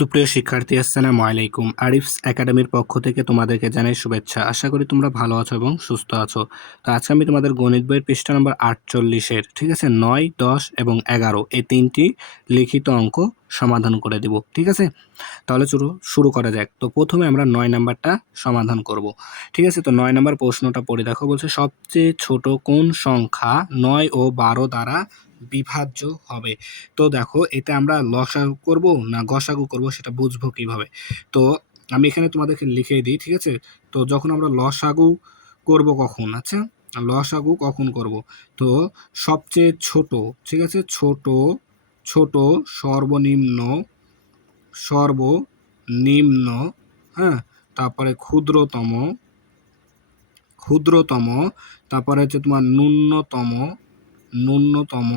সুপ্রিয় শিক্ষার্থী, আসসালামু আলাইকুম। আরিফস একাডেমির পক্ষ থেকে তোমাদেরকে জানাই শুভেচ্ছা। আশা করি তোমরা ভালো আছো এবং সুস্থ আছো। তো আজকে আমি তোমাদের গণিত বইয়ের পৃষ্ঠা নম্বর 48-এর ঠিক আছে 9, 10 এবং 11 এই তিনটি লিখিত অঙ্ক সমাধান করে দেব। ঠিক আছে, তাহলে শুরু করা যাক। তো প্রথমে আমরা 9 নাম্বারটা সমাধান করব। ঠিক আছে, তো 9 নাম্বার প্রশ্নটা পড়ে দেখো। বলছে সবচেয়ে ছোট কোন সংখ্যা 9 ও 12 দ্বারা বিভাজ্য হবে। তো দেখো, এটা আমরা লসাগু করব না গসাগু করব সেটা বুঝবো কিভাবে। তো আমি এখানে তোমাদেরকে লিখে দিই। ঠিক আছে, তো যখন আমরা লসাগু করব কখন, আচ্ছা লসাগু কখন করব, তো সবচেয়ে ছোট, ঠিক আছে, ছোট ছোট সর্বনিম্ন সর্বনিম্ন, হ্যাঁ, তারপরে ক্ষুদ্রতম ক্ষুদ্রতম, তারপরে হচ্ছে তোমার ন্যূনতম ন্যূনতম,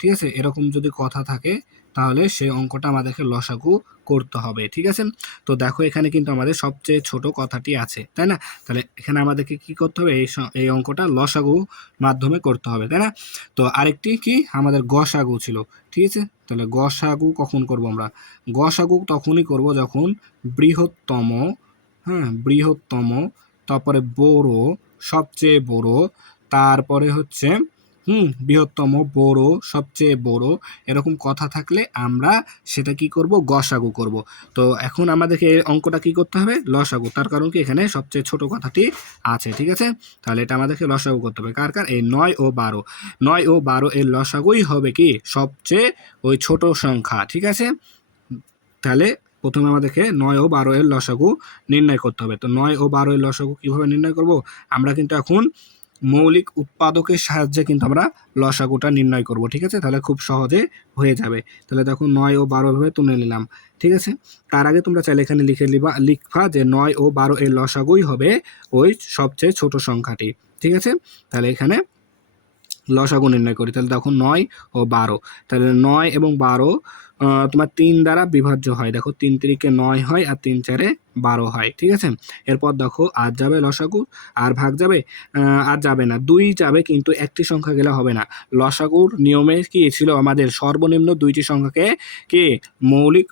ঠিক আছে, এরকম যদি কথা থাকে তাহলে সেই অঙ্কটা আমাদেরকে লসাগু করতে হবে। ঠিক আছে, তো দেখো এখানে কিন্তু আমাদের সবচেয়ে ছোট কথাটি আছে, তাই না? তাহলে এখানে আমাদেরকে কি করতে হবে, এই অঙ্কটা লসাগু মাধ্যমে করতে হবে, তাই না? তো আরেকটি কি আমাদের গসাগু ছিল। ঠিক আছে, তাহলে গসাগু কখন করব আমরা? গসাগু তখনই করব যখন বৃহত্তম, হ্যাঁ, বৃহত্তম, তারপরে বড়, সবচেয়ে বড়, তারপরে হচ্ছে বৃহত্তম, বড়, সবচেয়ে বড়, এরকম কথা থাকলে আমরা সেটা কি করব, গসাগু করব। তো এখন আমাদেরকে এই অঙ্কটা কি করতে হবে, লসাগু। তার কারণ কি এখানে সবচেয়ে ছোট কথাটি আছে। ঠিক আছে, তাহলে এটা আমাদেরকে লসাগু করতে হবে। কার কার? এই 9 ও 12, 9 ও 12 এর লসাগুই হবে কি সবচেয়ে ওই ছোট সংখ্যা। ঠিক আছে, তাহলে প্রথমে আমাদেরকে 9 ও 12 এর লসাগু নির্ণয় করতে হবে। তো 9 ও 12 এর লসাগু কিভাবে নির্ণয় করব? আমরা কিন্তু এখন মৌলিক উৎপাদকের সাহায্যে কিন্তু আমরা লসাগুটা নির্ণয় করব। ঠিক আছে, তাহলে খুব সহজে হয়ে যাবে। তাহলে দেখো 9 ও 12 ভাবে তুলে নিলাম। ঠিক আছে, তার আগে তোমরা চাইলে এখানে লিখবা যে 9 ও 12 এর লসাগুই হবে ওই সবচেয়ে ছোট সংখ্যাটি। ঠিক আছে, তাহলে এখানে লসাগু নির্ণয় করি। তাহলে দেখো 9 ও 12, তাহলে 9 এবং 12 তোমার 3 দ্বারা বিভাজ্য হয়। দেখো 3 3-কে 9 হয় আর 3 4-এ 12 হয়। ঠিক আছে, এরপর দেখো আর যাবে লসাগু, আর ভাগ যাবে, আর যাবে না, 2 যাবে, কিন্তু একটি সংখ্যা গেলে হবে না। লসাগুর নিয়মে কি ছিল আমাদের, সর্বনিম্ন 2টি সংখ্যাকে কি মৌলিক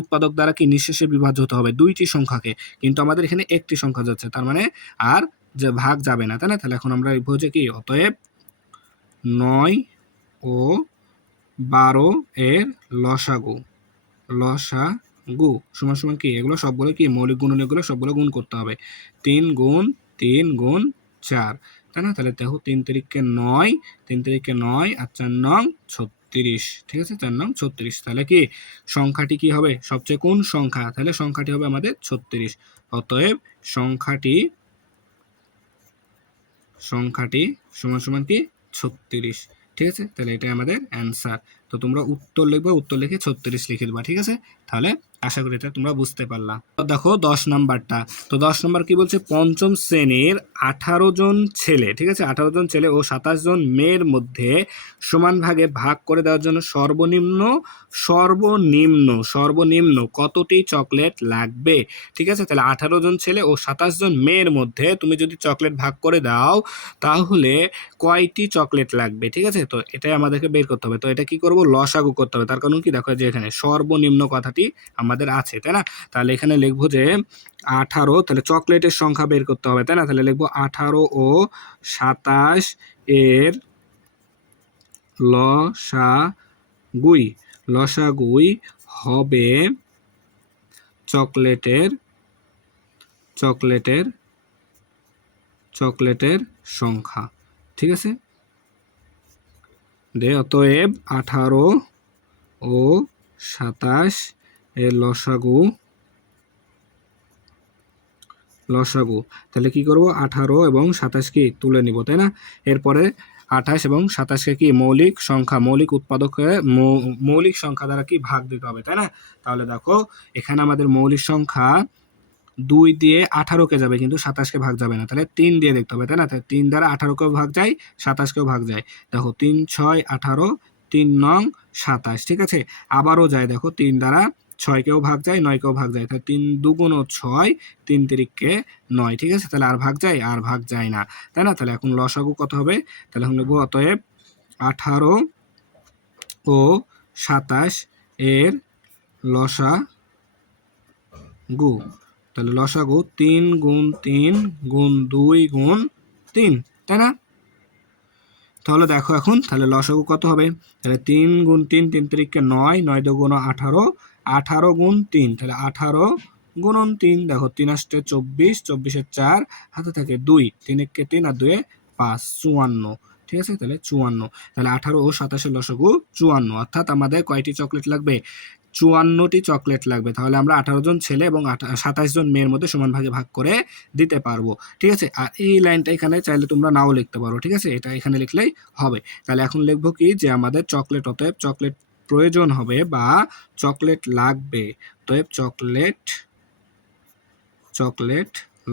উৎপাদক দ্বারা কি নিঃশেষে বিভাজ্য হতে হবে 2টি সংখ্যাকে, কিন্তু আমাদের এখানে একটি সংখ্যা যাচ্ছে, তার মানে আর যে ভাগ যাবে না, তাই না? তাহলে এখন আমরা লিখবো যে কি, অতএব 9 ও 12 এর লসাগু সমান সমান কি, এগুলো সবগুলো কি মৌলিক গুণনীয়কগুলো সবগুলো গুণ করতে হবে। 3 গুণ 3 গুণ 4, তাই না? তাহলে দেখো 3 তারিখকে 9, 3 তারিখকে 9 আর 4 নং 36। ঠিক আছে, 4 নং 36, তাহলে কি সংখ্যাটি কি হবে, সবচেয়ে কোন সংখ্যা, তাহলে সংখ্যাটি হবে আমাদের 36। অতএব সংখ্যাটি সমান সমান কি 36। ঠিক আছে, তাহলে এটাই আমাদের অ্যান্সার। তো তোমরা উত্তর লিখবে, উত্তর লিখে 36 লিখে দেবা। ঠিক আছে, তাহলে আশা করি এটা তোমরা বুঝতে পারলা। দেখো 10 নাম্বারটা। তো 10 নাম্বার কি বলছে, পঞ্চম শ্রেণীর 18 জন ছেলে, ঠিক আছে, 18 জন ছেলে ও 27 জন মেয়ের মধ্যে সমান ভাগে ভাগ করে দেওয়ার জন্য সর্বনিম্ন কতটি চকলেট লাগবে। ঠিক আছে, তাহলে 18 জন ছেলে ও 27 জন মেয়ের মধ্যে তুমি যদি চকলেট ভাগ করে দাও তাহলে কয়টি চকলেট লাগবে। ঠিক আছে, তো এটাই আমাদেরকে বের করতে হবে। তো এটা কি করব, লসাগু করতে হবে। তার কারণ কি, দেখো যে এখানে সর্বনিম্ন কথাটি আমাদের আছে, তাই না? তাহলে এখানে লিখবো যে 18, তাহলে চকলেটের সংখ্যা বের করতে হবে, তাই না? তাহলে লিখবো 18 ও 27 এর লসাগুই হবে চকলেটের সংখ্যা। ঠিক আছে, অতএব 18 ও 27 এর লসাগু, তাহলে কি করব, 18 এবং 27 কি তুলে নিব, তাই না? এরপরে 28 এবং 27-কে কি মৌলিক সংখ্যা দ্বারা কি ভাগ দিতে হবে, তাই না? তাহলে দেখো এখানে আমাদের মৌলিক সংখ্যা 2 দিয়ে 18-কে যাবে, কিন্তু 27-কে ভাগ যাবে না, তাহলে 3 দিয়ে দেখতে হবে, তাই না? তাহলে 3 দ্বারা 18-কেও ভাগ যায়, 27-কেও ভাগ যায়। দেখো 3 6 18, 3 নং 27। ঠিক আছে, আবারও যায়, দেখো 3 দ্বারা 6-কেও ভাগ যায়, 9-কেও ভাগ যায়, তাহলে 3 2 6, 3 3-কে 9। ঠিক আছে, তাহলে আর ভাগ যায় না, তাই না? তাহলে এখন লসাগু কত হবে, তাহলে এখন লিখবো অতএব 18 ও 27 এর লসাগু, তাহলে লসাগু 3 গুণ 3 গুণ 2 গুণ 3, তাই না? তাহলে দেখো এখন তাহলে লসাগু কত হবে, তাহলে 3 গুণ 3, 3 3 9, 9 2 18, 18 গুণ 3, তাহলে 18 গুণন 3, দেখো 3 আসতে 24, 24 4 হাতে থাকে 2, 3 1 3 আর 2 5, 54, ঠিক আছে? তাহলে 54, তাহলে 18 ও 27 লসাগু 54, অর্থাৎ আমাদের কয়টি চকলেট লাগবে, 54টি চকলেট লাগবে। তাহলে আমরা 18 জন ছেলে এবং 27 জন মেয়ের মধ্যে সমান ভাগে ভাগ করে দিতে পারবো, ঠিক আছে? আর এই লাইনটা এখানে চাইলে তোমরা নাও লিখতে পারো, ঠিক আছে? এটা এখানে লিখলেই হবে। তাহলে এখন লিখবো কি, যে আমাদের চকলেট, অতএব চকলেট প্রয়োজন হবে বা চকলেট লাগবে, অতএব চকলেট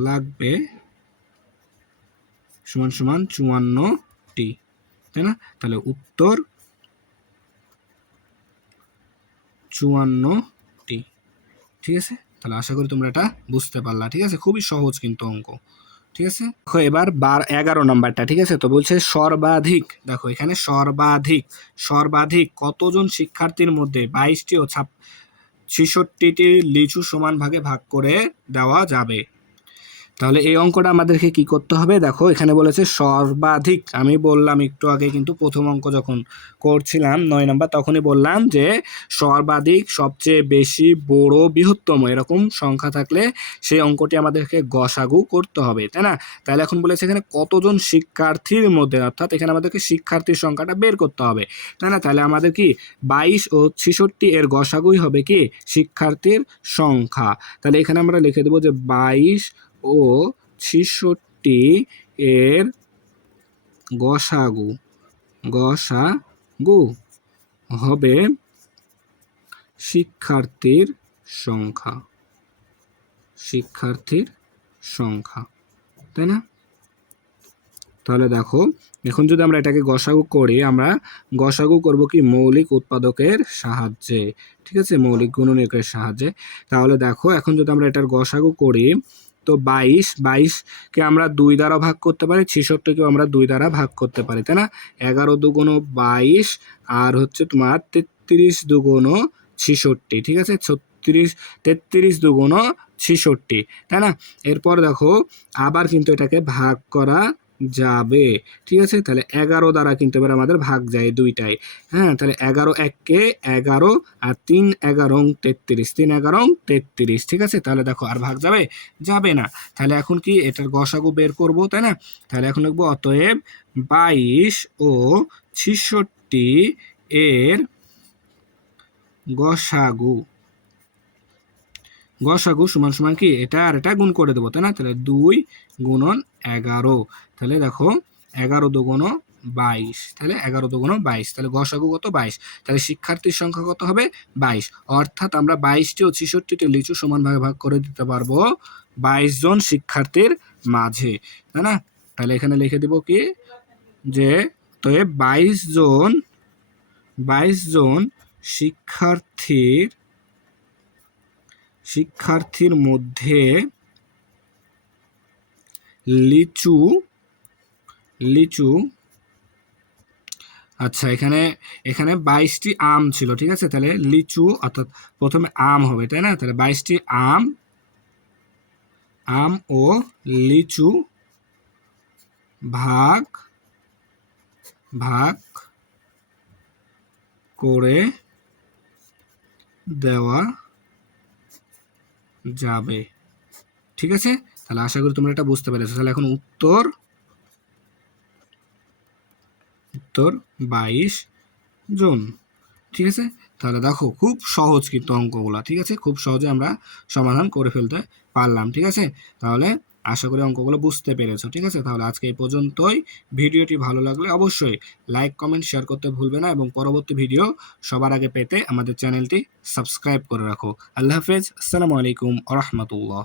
লাগবে সমান সমান 54টি, তাই না? তাহলে উত্তর 54টি, ঠিক আছে? তাহলে আশা করি তোমরা এটা বুঝতে পারলা, ঠিক আছে? খুবই সহজ কিন্তু অঙ্ক, ঠিক আছে? দেখো এবার 11 নাম্বারটা, ঠিক আছে? তো বলছে সর্বাধিক, দেখো এখানে সর্বাধিক কতজন শিক্ষার্থীর মধ্যে 22টি ও 66টি লিচু সমান ভাগে ভাগ করে দেওয়া যাবে। তাহলে এই অঙ্কটা আমাদেরকে কি করতে হবে, দেখো এখানে বলেছে সর্বাধিক, আমি বললাম একটু আগে কিন্তু প্রথম অঙ্ক যখন করছিলাম 9 নাম্বার, তখনই বললাম যে সর্বাধিক, সবচেয়ে বেশি, বড়, বৃহত্তম এরকম সংখ্যা থাকলে সেই অঙ্কটি আমাদেরকে গসাগু করতে হবে, তাই না? তাহলে এখন বলেছে এখানে কতজন শিক্ষার্থীর মধ্যে, অর্থাৎ এখানে আমাদেরকে শিক্ষার্থীর সংখ্যাটা বের করতে হবে, তাই না? তাহলে আমাদের কি 22 ও 66 এর গসাগুই হবে কি শিক্ষার্থীর সংখ্যা। তাহলে এখানে আমরা লিখে দেবো যে 22 ও 66 এর গসাগু হবে শিক্ষার্থীর সংখ্যা, তাই না? তাহলে দেখো এখন যদি আমরা এটাকে গসাগু করি, আমরা গসাগু করব কি মৌলিক উৎপাদকের সাহায্যে, ঠিক আছে? মৌলিক গুণনীয়কের সাহায্যে। তাহলে দেখো এখন যদি আমরা এটার গসাগু করি, তো 22কে আমরা 2 দ্বারা ভাগ করতে পারি, 66কেও আমরা 2 দ্বারা ভাগ করতে পারি, তাই না? 11 দুগুণ 22 আর হচ্ছে তোমার 33 দুগুণ 66, ঠিক আছে? 33 দুগুণ 66, তাই না? এরপর দেখো আবার কিন্তু এটাকে ভাগ করা যাবে, ঠিক আছে? তাহলে 11 দ্বারা কিন্তু এবার আমাদের ভাগ যায় দুইটাই, হ্যাঁ? তাহলে 11 1কে 11 আর 3 11 33, 3 11 33, ঠিক আছে? তাহলে দেখো আর ভাগ যাবে না। তাহলে এখন কি এটার গসাগু বের করব, তাই না? তাহলে এখন লিখবো অতএব 22 ও 66 এর গসাগু সমান সমান কি এটা আর এটা গুণ করে দেবো, তাই না? তাহলে 2 গুণন 11, তাহলে দেখো 11 দুগুণ 22, তাহলে 11 দুগুণ 22, তাহলে গসাগু কত 22, তাহলে শিক্ষার্থীর সংখ্যা কত হবে 22, অর্থাৎ আমরা 22টি ও 66টি লিচু সমান ভাগে ভাগ করে দিতে পারবো 22 জন শিক্ষার্থীর মাঝে, তাই না? তাহলে এখানে লিখে দিব কি, যে তো 22 জন শিক্ষার্থীর মধ্যে লিচু, আচ্ছা এখানে 22টি আম ছিল, ঠিক আছে? তাহলে লিচু অর্থাৎ প্রথমে আম হবে, তাই না? তাহলে 22টি আম ও লিচু ভাগ করে দেওয়া যাবে, ঠিক আছে? তাহলে আশা করি তোমরা এটা বুঝতে পেরেছো। তাহলে এখন উত্তর 22 জন, ঠিক আছে? তাহলে দেখো খুব সহজ কিন্তু অঙ্কগুলো, ঠিক আছে? খুব সহজে আমরা সমাধান করে ফেলতে পারলাম, ঠিক আছে? তাহলে আশা করি অঙ্কগুলো বুঝতে পেরেছো, ঠিক আছে? তাহলে আজকে এই পর্যন্তই। ভিডিওটি ভালো লাগলে অবশ্যই লাইক কমেন্ট শেয়ার করতে ভুলবে না এবং পরবর্তী ভিডিও সবার আগে পেতে আমাদের চ্যানেলটি সাবস্ক্রাইব করে রাখো। আল্লাহ হাফেজ, আসসালামু আলাইকুম ওয়া রাহমাতুল্লাহ।